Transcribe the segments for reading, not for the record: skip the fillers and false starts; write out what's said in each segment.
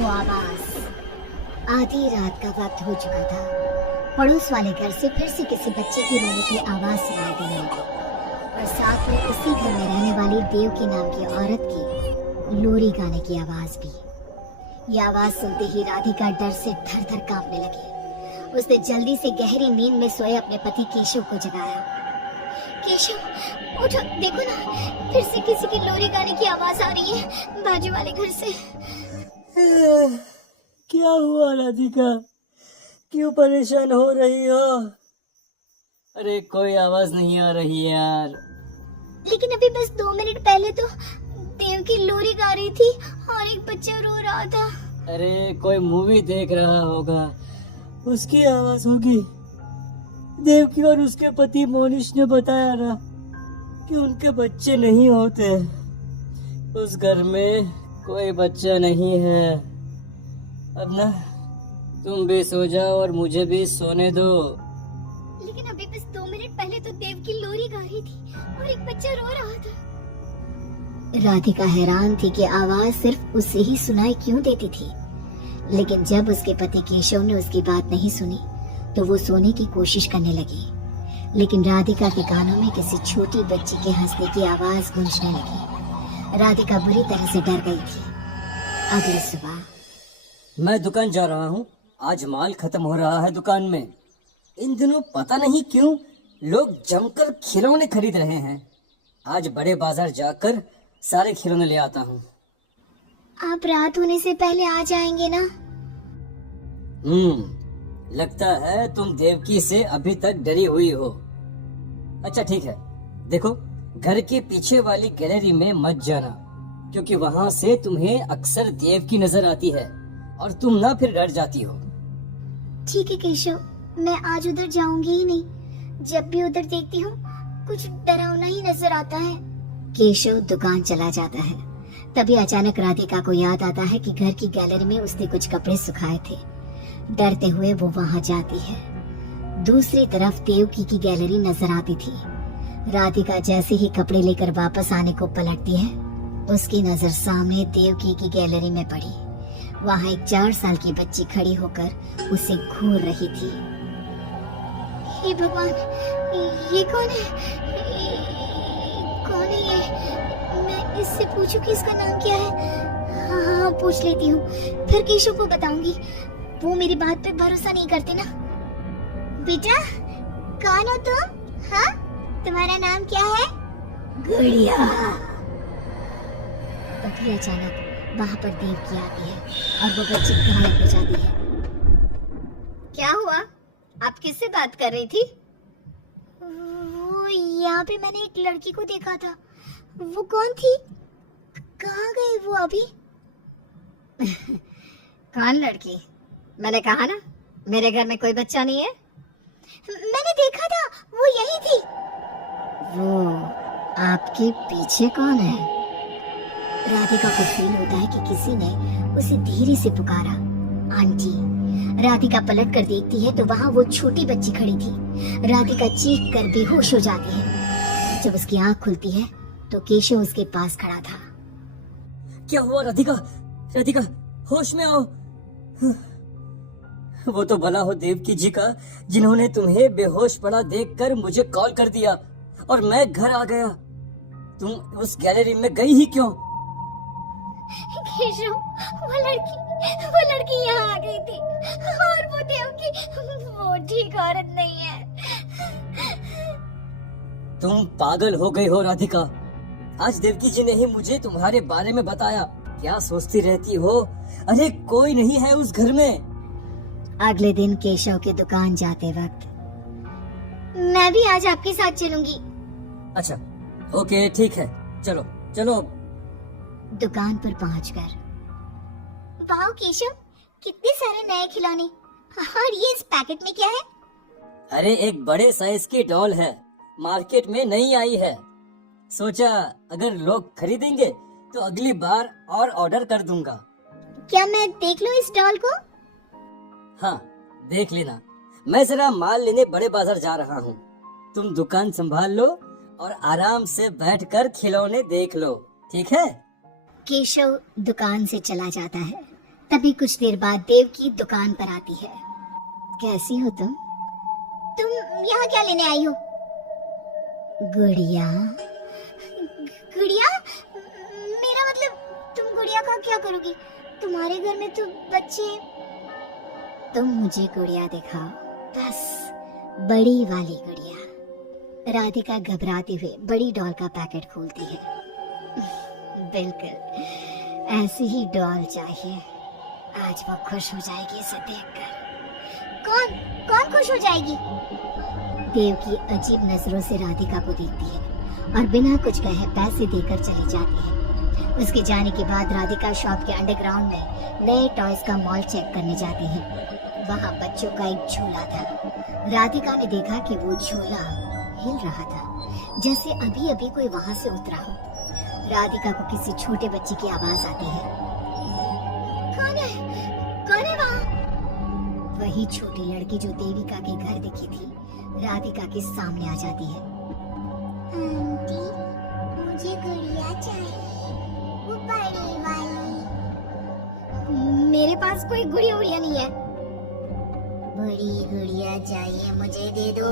वो आवाज। आधी रात का वक्त हो चुका था। पड़ोस वाले घर से फिर से किसी बच्चे की रोने की आवाज सुनाई देने लगी और साथ में उसी घर में रहने वाली देवकी नाम की औरत की लोरी गाने की आवाज भी। यह आवाज सुनते ही राधिका डर से थर थर कांपने लगी। उसने जल्दी से गहरी नींद में सोए अपने पति केशव को जगाया। केशव उठो, देखो ना, फिर से किसी की लोरी गाने की आवाज आ रही है बाजू वाले घर से। क्या हुआ राधिका, क्यों परेशान हो रही हो? अरे कोई आवाज नहीं आ रही यार। लेकिन अभी बस 2 मिनट पहले तो देव की लोरी गा रही थी और एक बच्चा रो रहा था। अरे कोई मूवी देख रहा होगा, उसकी आवाज होगी। देवकी और उसके पति मोनिश ने बताया ना कि उनके बच्चे नहीं होते। उस घर में कोई बच्चा नहीं है। अब ना तुम भी सो जाओ और मुझे भी सोने दो। लेकिन अभी बस 2 मिनट पहले तो देव की लोरी गा रही थी और एक बच्चा रो रहा था। राधिका हैरान थी कि आवाज सिर्फ उसे ही सुनाई क्यों देती थी। लेकिन जब उसके पति केशव ने उसकी बात नहीं सुनी तो वो सोने की कोशिश करने लगी। लेकिन राधिका के कानों में किसी छोटी बच्ची के हंसने की आवाज गूंजने लगी। राधिका बुरी तरह से डर गई थी। अगली सुबह मैं दुकान जा रहा हूँ, आज माल खत्म हो रहा है दुकान में। इन दिनों पता नहीं क्यों लोग जमकर खिलौने खरीद रहे हैं। आज बड़े बाजार जाकर सारे खिलौने ले आता हूँ। आप रात होने से पहले आ जाएंगे ना? लगता है तुम देवकी से अभी तक डरी हुई हो। अच्छा ठीक है, देखो घर के पीछे वाली गैलरी में मत जाना, क्योंकि वहाँ से तुम्हें अक्सर देवकी नजर आती है और तुम ना फिर डर जाती हो। ठीक है केशव, मैं आज उधर जाऊंगी ही नहीं। जब भी उधर देखती हूँ कुछ डरावना ही नजर आता है। केशव दुकान चला जाता है। तभी अचानक राधिका को याद आता है कि घर की गैलरी में उसने कुछ कपड़े सुखाए थे। डरते हुए वो वहां जाती है। दूसरी तरफ देवकी की गैलरी नजर आती थी। राधिका जैसे ही कपड़े लेकर वापस आने को पलटती है, उसकी नजर सामने देवकी की गैलरी में पड़ी। वहां एक 4 साल की बच्ची खड़ी होकर उसे घूर रही थी। हे भगवान, ये कौन है? कौन है ये? मैं इससे पूछूं कि इसका नाम क्या है। हाँ, पूछ लेती हूँ, फिर केशव को बताऊंगी। वो मेरी बात पे भरोसा नहीं करते ना। बेटा, कौन हो तुम? हाँ, तुम्हारा नाम क्या है? गुड़िया। तभी अचानक वहाँ पर देवकी आती है और वो बच्ची गायब हो जाती है। क्या हुआ? आप किससे बात कर रही थी? वो यहाँ पे मैंने एक लड़की को देखा था। वो कौन थी? कहाँ गई वो अभी? कौन लड़की? मैंने कहा ना, मेरे घर में कोई बच्चा नहीं है। मैंने देखा था, वो यही थी। वो आपके पीछे कौन है? राधिका को फील होता है कि किसी ने उसे धीरे से पुकारा, आंटी। राधिका पलट कर देखती है तो वहाँ वो छोटी बच्ची खड़ी थी। राधिका चीख कर बेहोश हो जाती है। जब उसकी आंख खुलती है तो केशव उसके पास खड़ा था। क्या हुआ राधिका? राधिका, होश में आओ। वो तो भला हो देवकी जी का, जिन्होंने तुम्हें बेहोश पड़ा देखकर मुझे कॉल कर दिया और मैं घर आ गया। तुम उस गैलरी में गई ही क्यों? केशव, वो लड़की यहाँ आ गई थी और वो देवकी, वो ठीक औरत नहीं है। तुम पागल हो गई हो राधिका। आज देवकी जी ने ही मुझे तुम्हारे बारे में बताया। क्या सोचती रहती हो? अरे कोई नहीं है उस घर में। अगले दिन केशव की दुकान जाते वक्त, मैं भी आज आपके साथ चलूंगी। अच्छा ओके ठीक है, चलो चलो। दुकान पर पहुंचकर, वाह केशव, कितने सारे नए खिलौने। और ये इस पैकेट में क्या है? अरे एक बड़े साइज की डॉल है, मार्केट में नई आई है। सोचा अगर लोग खरीदेंगे तो अगली बार और ऑर्डर कर दूंगा। क्या मैं देख लूं इस डॉल को? हाँ देख लेना। मैं जरा माल लेने बड़े बाजार जा रहा हूँ। तुम दुकान संभाल लो और आराम से बैठकर खिलौने देख लो, ठीक है? केशव दुकान से चला जाता है। तभी कुछ देर बाद देव की दुकान पर आती है। कैसी हो तुम? तुम यहाँ क्या लेने आई हो? गुड़िया। गुड़िया? मेरा मतलब तुम गुड़िया का क्या करोगी? तुम्हारे घर में तो बच्चे। तुम मुझे गुड़िया दिखाओ, बस बड़ी वाली गुड़िया। राधिका घबराते हुए बड़ी डॉल का पैकेट खोलती है। बिल्कुल ऐसी ही डॉल चाहिए। आज वो खुश हो जाएगी इसे देखकर। कौन कौन खुश हो जाएगी? देव की अजीब नजरों से राधिका को देखती है और बिना कुछ कहे पैसे देकर चली जाती है। उसके जाने के बाद राधिका शॉप के अंडरग्राउंड में नए टॉयज का मॉल चेक करने जाती है। वहाँ बच्चों का एक झूला था। राधिका ने देखा कि वो झूला हिल रहा था, जैसे अभी अभी कोई वहाँ से उतरा हो। राधिका को किसी छोटे बच्चे की आवाज आती है। कौन है? कौन है वहाँ? वही छोटी लड़की जो देविका के घर दिखी थी, राधिका के सामने आ जाती है। आंटी, मुझे गुड़िया चाहिए, वो बड़ी वाली। मेरे पास कोई गुड़िया उड़िया नहीं है। बड़ी गुड़िया चाहिए, मुझे दे दो,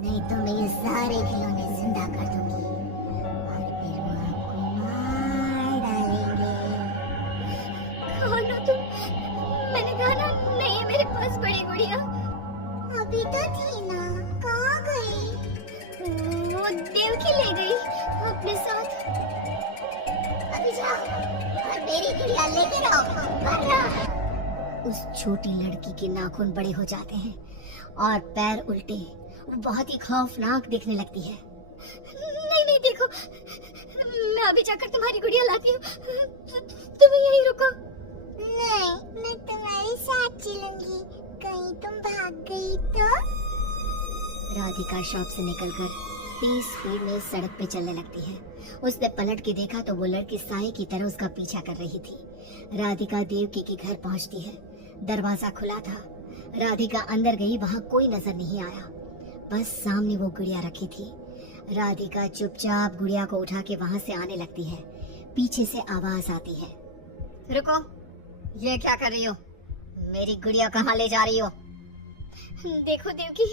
नहीं तो मैं ये सारे खिलौने जिंदा कर दूंगी और फिर वो आपको मार डालेंगे। कौन हो तुम? मैंने कहा ना नहीं है मेरे पास बड़ी गुड़िया। अभी तो थी ना, कहाँ गई? वो देव की ले गई अपने साथ। अभी जाओ और मेरी गुड़िया लेकर आओ। उस छोटी लड़की के नाखून बड़े हो जाते हैं और पैर उल्टे, वो बहुत ही खौफनाक दिखने लगती है। नहीं नहीं देखो, मैं अभी जाकर तुम्हारी गुड़िया लाती हूँ, तुम यहीं रुको। नहीं, मैं तुम्हारे साथ चलूंगी, कहीं तुम भाग गई तो। राधिका शॉप से निकलकर तेज स्पीड में सड़क पे चलने लगती है। उसने पलट के देखा तो वो लड़की साए की तरह उसका पीछा कर रही थी। राधिका देवकी के घर पहुंचती है। दरवाजा खुला था। राधिका अंदर गई, वहां कोई नजर नहीं आया, बस सामने वो गुड़िया रखी थी। राधिका चुपचाप गुड़िया को उठा के वहां से आने लगती है। पीछे से आवाज आती है, रुको, ये क्या कर रही हो? मेरी गुड़िया कहाँ ले जा रही हो? देखो देवकी,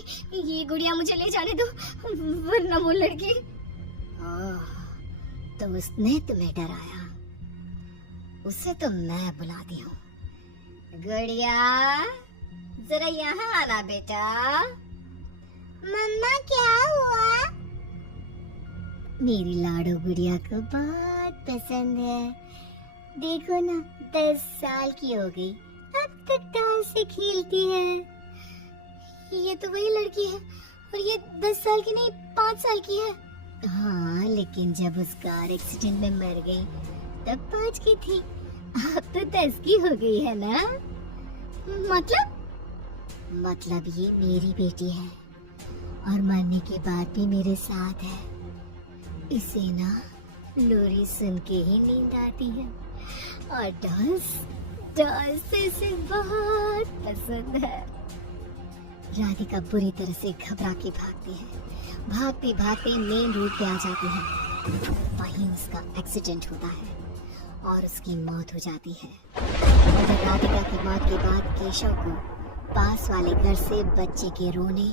ये गुड़िया मुझे ले जाने दो, वरना वो लड़की। तो उसने तुम्हें डराया, उसे तो मैं बुलाती हूँ। गुड़िया, जरा यहाँ आना बेटा। मम्मा क्या हुआ? मेरी लाडो गुड़िया को बहुत पसंद है। देखो ना, 10 साल की हो गई, अब तक डॉल से खेलती है। ये तो वही लड़की है, और ये 10 साल की नहीं 5 साल की है। हाँ, लेकिन जब उस कार एक्सीडेंट में मर गई तब 5 की थी, अब तो 10 की हो गई है ना। मतलब ये मेरी बेटी है और मरने के बाद भी मेरे साथ है। इसे ना लोरी सुन के ही नींद आती है और डॉल्स से इसे बहुत पसंद है। राधिका बुरी तरह से घबरा के भागती है। भागते भागते मेन रोड पे आ जाती है। वहीं उसका एक्सीडेंट होता है और उसकी मौत हो जाती है। मगर राधिका की मौत के बाद केशव को पास वाले घर से बच्चे के रोने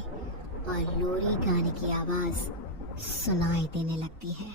और लोरी गाने की आवाज सुनाई देने लगती है।